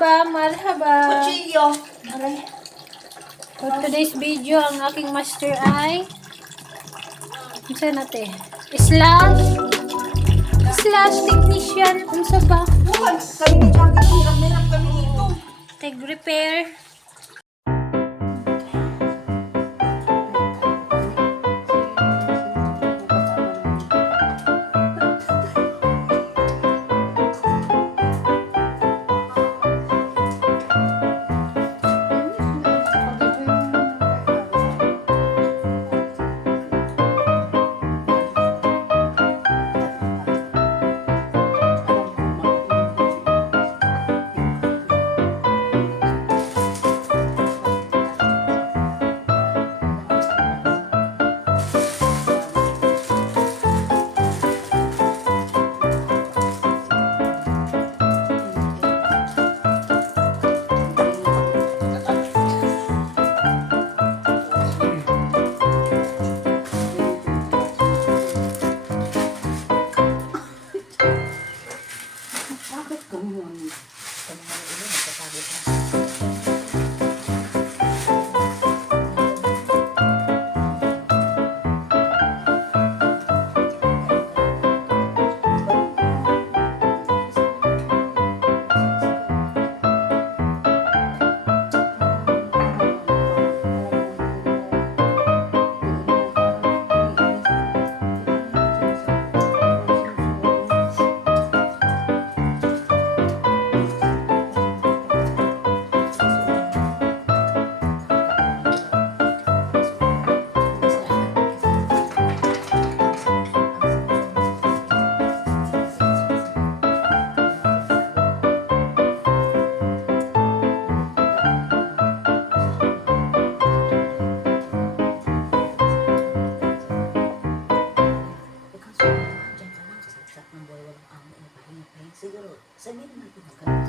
Marhaba. Cuchillo. Aray. For today's video, ang aking master ay unsa natin? Slash technician. Unsa ba? Bukan, kami ni Jackie, hirap na hirap kami dito. Tag repair. Siguro, sabihin natin magkano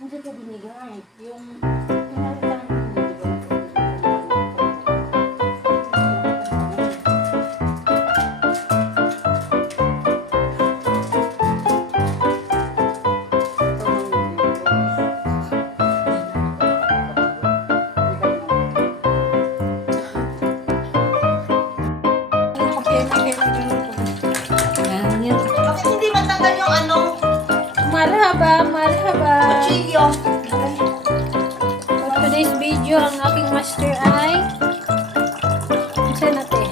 Hindi ko binigay. Yung Bakit hindi matanggal yung ano? Marhaba. Cuchillo. For today's video, ang aking master ay unsa natin?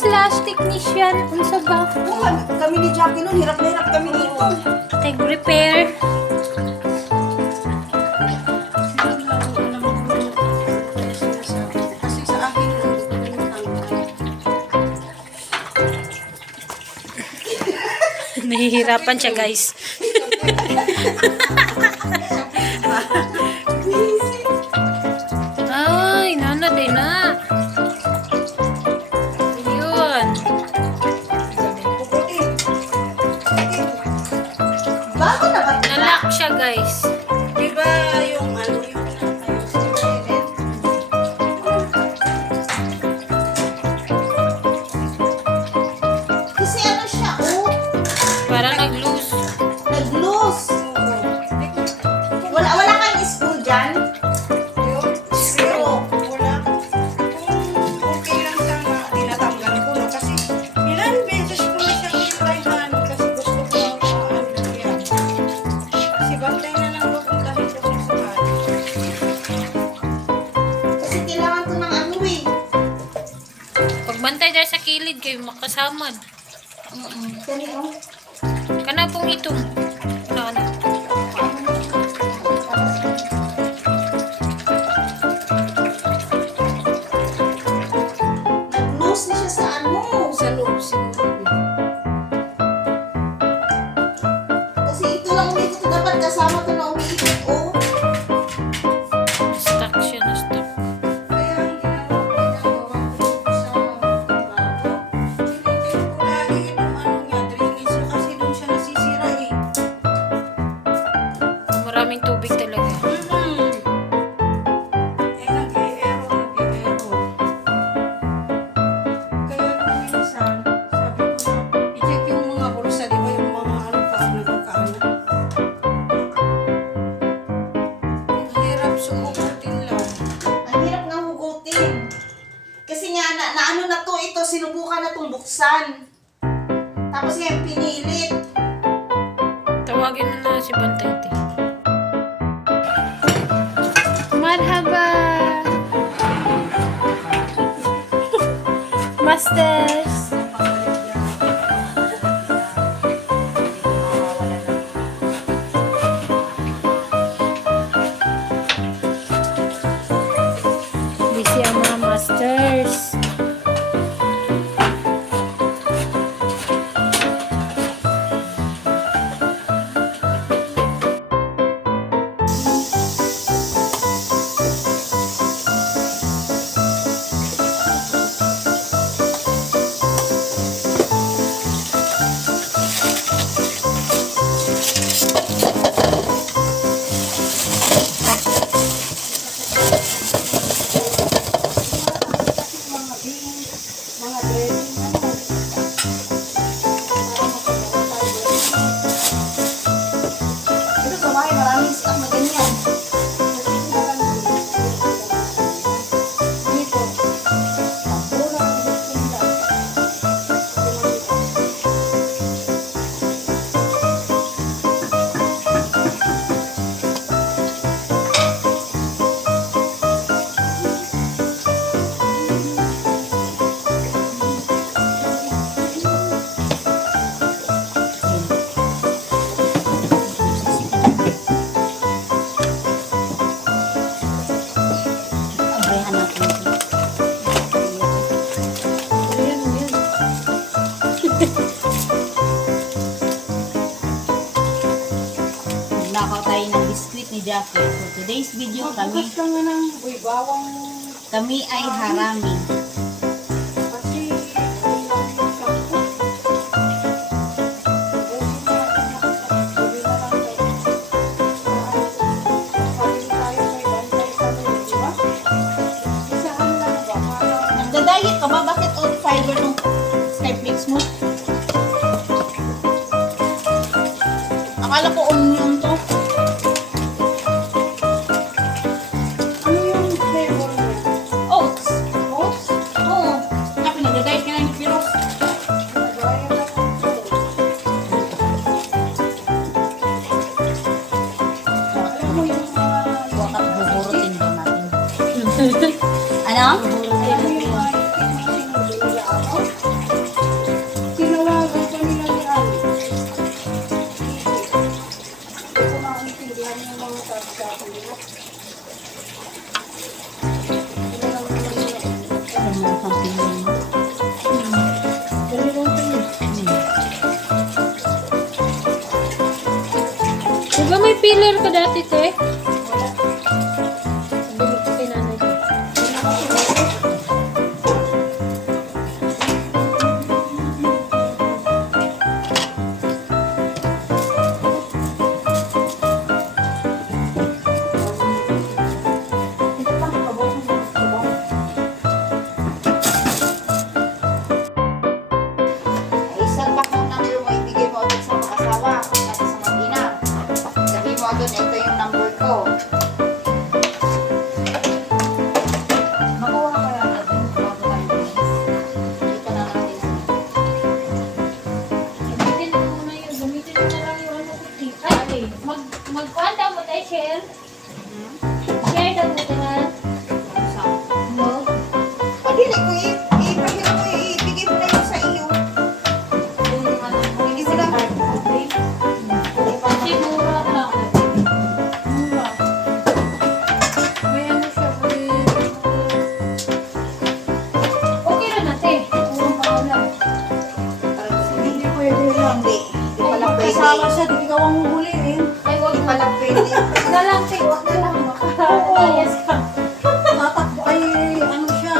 Slash technician. Unsa ba? Bukan, kami ni Jackie nun, hirap na hirap kami dito. Tag repair. Kasi sa akin Nahihirapan siya, guys. Ay, nanad eh na. Yun. Bago na ba? Nalock siya, guys. Diba yung ano yung kasi ano siya, oh, Parang nag-loose. nag-loose. Wala kang screw dyan? Screw. Wala. Kung okay lang sana, tinatanggal ko na kasi ilan beses ko na siyang tryhan kasi gusto ko ano yan. Kasi bantay na lang pupuntahin ko kung sakali. Kasi kailangan ko ng ano eh. Pagbantay dahil sa kilid kayo makasamad. Ganito. Kana pong itong. Ano. Nag-loose na siya sa ano. Sa loob siguro. Kasi ito lang ulit ito dapat kasama ko na umiikot, oh. Stuck siya, na-stuck. Kaya ang ginagawa ko sa bago, tinitin ko lagi itong ano niya, drainage niya kasi doon siya nasisira eh. Maraming tubig talaga. Eh, nag-e-error. Kaya nung minsan, sabi ko na, i-check yung mga bulsa, di ba yung mga ano pa, nagkakaano. Ang hirap sumukutin lang. Ang hirap nga hugutin. Kasi nga, na ano na to, ito, sinubukan na itong buksan. Tapos yan, pinilit. Tawagin mo na si Bantay. Marhaba! Masters! Busy ang mga masters. Mga dressing, ano. Ito sa bahay, maraming stock na ganyan. Dito. Abrihan natin. Ayan, ayan. Nakaw tayo ng biskuit ni Jackie. For today's video, Bukas ka nga ng uy, bawang kami ay harami. kasi ang dami ng shampoo. Nagda-diet ka ba? Bakit oat fiber nung Skyflakes mo? Akala ko onion to. Ano yung flavor niya? Oats. Oats? Oo. Sabi, nagda-diet ka na ni Piros. Nagaya na kung ito. Alam mo yung Wakat buburutin ba natin? Ano? alam mo yung mga itim-itim na nila ako? Tinawagan ka nila ni Ali. dealer ka dati, te? Bili ko kay nanay ko. Isang pack ng number mo, ibigay mo agad sa mga asawa at sa mga ina. Sabi mo agad, ito yung number ko. Makuha kaya natin bago tayo umalis. Dito na natin. Gamitin mo muna yun. Gamitin mo na lang yung ano ko, te. Ay, mag-kuhan daw mo tayo, share. Share daw mo tayo. No? Pagili ko, ipahirap mo, ibigay mo na yun sa iyo. Hindi mo lang. Kasi mura lang. Mura. May ano siya, may... Okay na natin. Murang paulan. Hindi pwede lang. Hindi pala pwede. Kasama siya, di ikaw ang huhulihin. Ay, wag Hindi na. pala pwede. Wag na lang, te. Wag na lang. Makakayas ka. Tatakbo ay ano siya,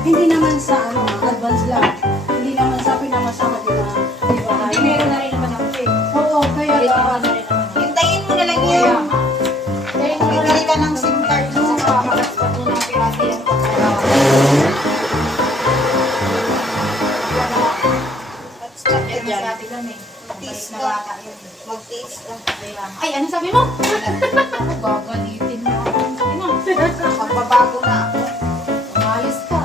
hindi naman sa ano, advance lang. Hindi naman sa pinamasama, di ba? Di ba? Hindi, meron na rin naman ako, te. Oo, kaya Hindi, tama na rin naman ako. Hintayin mo na lang yan. Dahil mo na Bibili ka ng SIM card mo. Mag-taste ka. Mag-taste ka. Ay, ano sabi mo? Ako, gagalitin mo ako. Magbabago na ako. Umayos ka.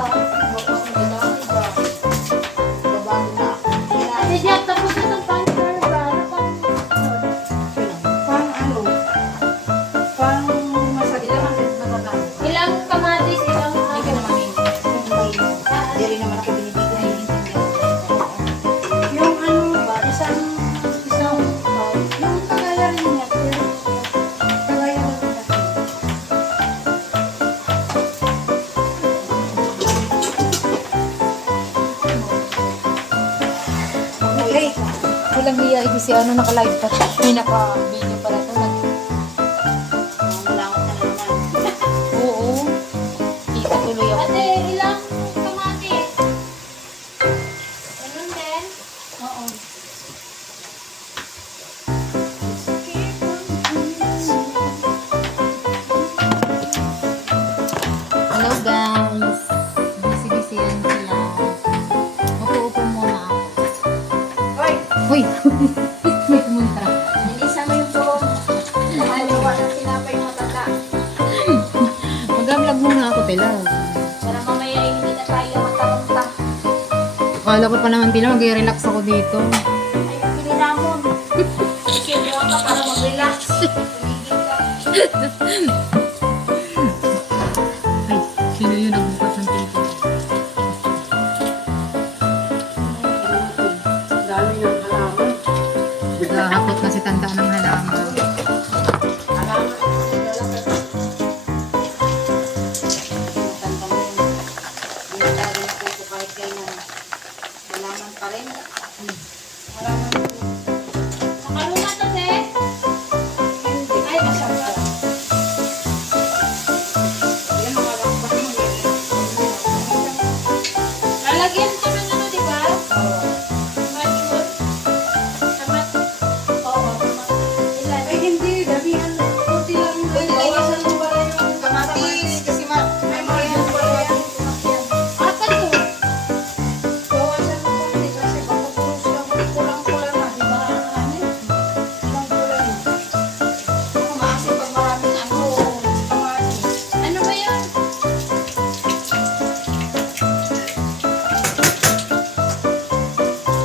Magbabago na ako. Ate Jack, tapos na itong puncher ba? Ano pang... pang ano, pang masakit. Ilang kamatis, ilang... Hindi rin naman ako binibigay. Yung ano ba, isang, yung kagaya rin niya, pero kagaya rin niya. Okay. Walang hiya ito si ano naka-live pa siya. May naka-video pala to. Malangot na naman. Oo. Kita tuloy ako. Ate, ilang kamatis? Ganun din? Oo. Hello guys. Busy-busy yan sila. Upo-upo muna ako. Hoy, Uy! May pumunta. bilisan mo yung phone. Nakalawa na tinapay mo tata. Mag-vlog muna ako pala. Para mamaya hindi na tayo matarunta. Akala ko pa naman pila mag-relax ako dito. Ay, pinilamon. Sige, ka para mag-relax. Tumigil ka. Ay, sino yun nagbukas ng pinto? Dami ng halaman. Nakakot kasi tanda ng halaman. Halaman ang dala ka. Matanda mo yun. Hindi talaga napupo kahit kailan. Malaman pa rin. Malaman po. Makaruna to, te? Hindi. Ay, masarap. Yan, makalakpan mo yan. Lalagyan ko ng ano, di ba? Mature. Tamat. Oo, tamat. Ilan? Ay hindi, damihan. Kunti lang yung Pwede bawasan mo pala yung Kamatis. Kasi may mga yan pala yan. Apat to. bawasan mo kunti kasi baka puro siya kulang-kulang na, di ba? Ano? Kulang-kulang na. Ako maasin pag maraming ano. Kamatis. Ano ba yun?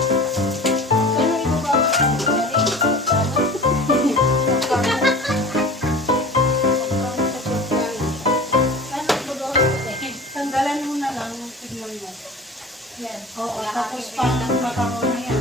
Ano ibabawas? Ano ibabawas ko, te? Tanggalan mo na lang, tignan mo. Yan. Oo, tapos pang makaroni yan.